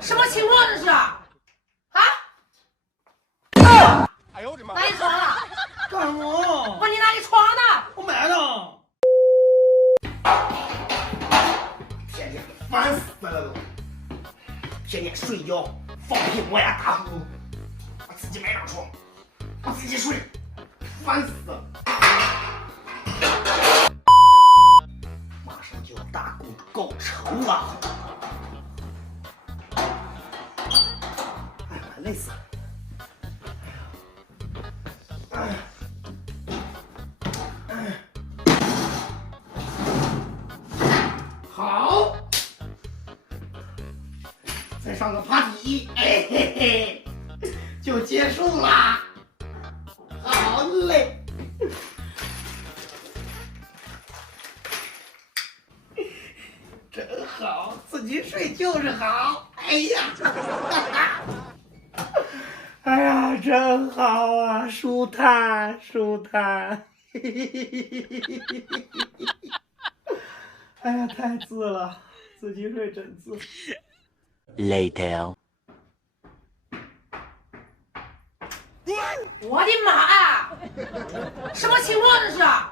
什么情况这是？啊？哎呦我的妈！哪里床了？干什么？问你哪里床呢？我买的。天天烦死了都！天天睡觉放屁磨牙打呼噜，我自己买张床，我自己睡，烦死了！马上就要大功告成了。哎呀，累死了！好，再上个爬梯，哎嘿嘿，就结束啦。好嘞，真好，自己睡就是好。哎呀，哎呀，真好啊，舒坦舒坦。哎呀，太自了，自己睡真自。Later. 我的妈啊！什么情况这是？啊？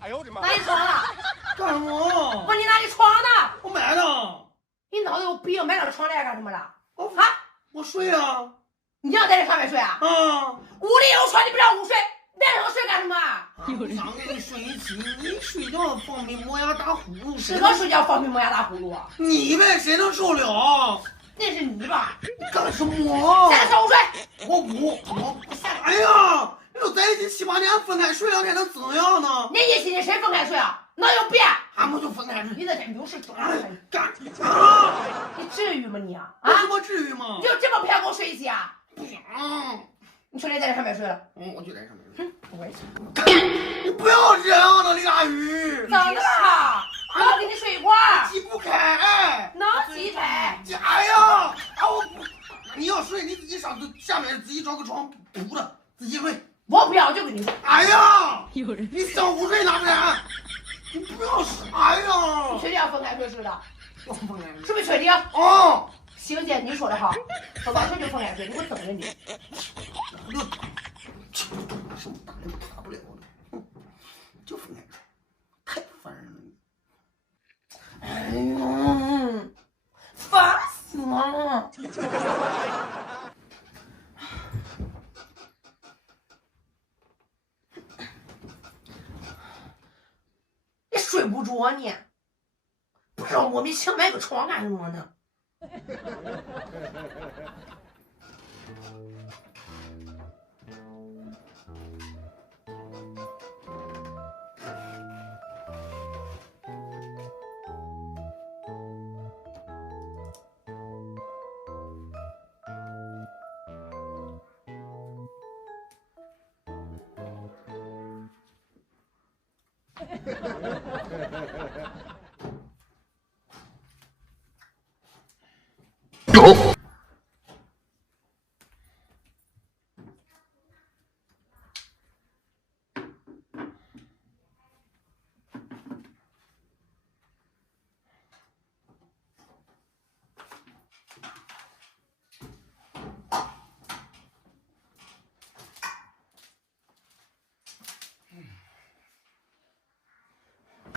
哎呦我的妈！哪里床了？干什么？问你哪里床呢？我买的。你脑子有病，买这床来干什么了？我睡啊。你要在这上面睡啊？啊。屋里有床，你不让屋睡，在这睡干什么？想跟你睡一起，你睡觉放屁磨牙打呼噜，谁能睡觉放屁磨牙打呼噜啊？你呗，谁能受了？那是你吧？你干什么？下来上屋睡。我下来。哎呀，你都在一起7、8年，分开睡2天能怎样呢？你一起谁分开睡啊？能有病？俺们就分开睡。你在这有事找哎，干啊？你至于吗你啊？有什么至于吗？你就这么不想跟我睡一起啊？不想。你确定在这上面睡了？我就在上面睡。我也是。你不要这样的，李大宇。怎么了？能跟你睡一块儿？挤不开。能挤开？哎呀，我不，你要睡你自己上下面自己找个床铺的，自己睡。我不要就跟你睡。哎呀，你想午睡哪不然？你不要睡。哎呀，你确定要分开睡是的？要分开睡。是不是确定？哦，行姐，你说的好，分开睡就分开睡，你给我等着你。什么大人大不了的，就分开睡，太烦人了你。哎呀，烦死了！你睡不着你，不知道莫名其妙买个床干什么呢？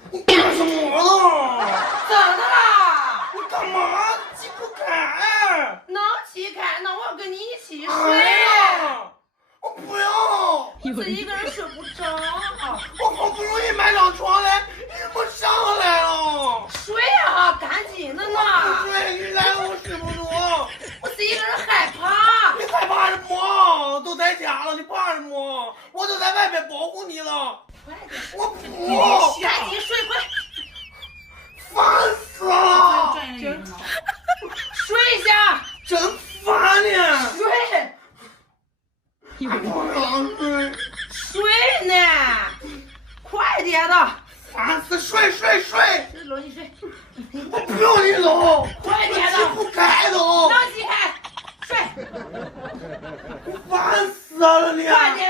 你干什么呢？怎么啦？你干嘛挤不开？能挤开，那我要跟你一起睡。哎呀，我不要，自己一个人睡不着。我好不容易买张床来，你怎么上来了？睡啊，赶紧的呢！不睡，你来了我睡不着。我自己一个人害怕。你害怕什么？都在家了，你怕什么？我都在外面保护你了。快点，我不，赶紧睡，快！烦死了！真好，睡一下，真烦呢！睡，不想睡，睡呢，快点的，烦死！睡！搂你睡，我不用你搂，快点的，挤不开都，能挤开，睡，烦死了你！快点。